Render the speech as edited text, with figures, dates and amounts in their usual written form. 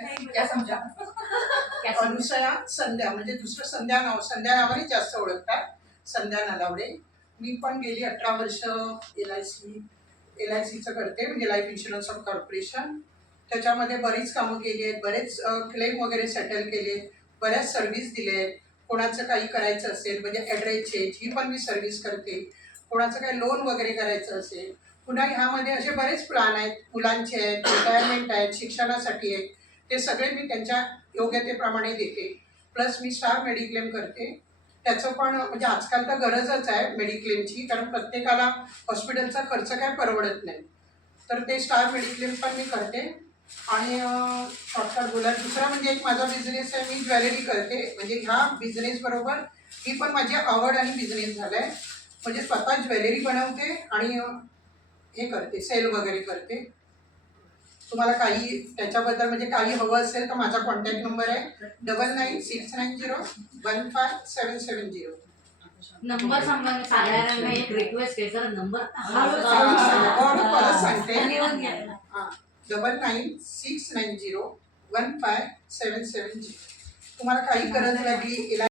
क्या समजा अनुसया संध्या, म्हणजे दुसरं संध्या नावाने जास्त ओळखतात, संध्या नलावडे. मी पण गेली 18 वर्ष LICचं करते, म्हणजे लाईफ इन्शुरन्स ऑफ कॉर्पोरेशन. त्याच्यामध्ये बरीच कामं केली आहेत, बरेच क्लेम वगैरे सेटल केले, बऱ्याच सर्व्हिस दिल्या आहेत. कोणाचं काही करायचं असेल म्हणजे ॲड्रेस चेंज ही पण मी सर्व्हिस करते. कोणाचं काही लोन वगैरे करायचं असेल, पुन्हा ह्यामध्ये असे बरेच प्लॅन आहेत, मुलांचे आहेत, रिटायरमेंट आहेत, शिक्षणासाठी आहेत, ते सगळे मी त्यांच्या योग्यतेप्रमाणे देते. प्लस मी स्टार मेडिक्लेम करते. त्याचं पण म्हणजे आजकाल तर गरजच आहे मेडिक्लेमची, कारण प्रत्येकाला हॉस्पिटलचा खर्च काय परवडत नाही. तर ते स्टार मेडिक्लेम पण मी करते. आणि शॉर्टकट बोला, दुसरा म्हणजे एक माझा बिझनेस आहे, मी ज्वेलरी करते. म्हणजे ह्या बिझनेसबरोबर ही पण माझी आवड आणि बिझनेस झाला आहे. म्हणजे स्वतः ज्वेलरी बनवते आणि हे करते, सेल वगैरे करते. तुम्हाला काही त्याच्याबद्दल म्हणजे काही हवं असेल तर माझा कॉन्टॅक्ट नंबर आहे 9969015770. नंबर सांगा. साधारण एक रिक्वेस्ट आहे सर, नंबर परत सांगते. 9969015770. तुम्हाला काही गरज लागली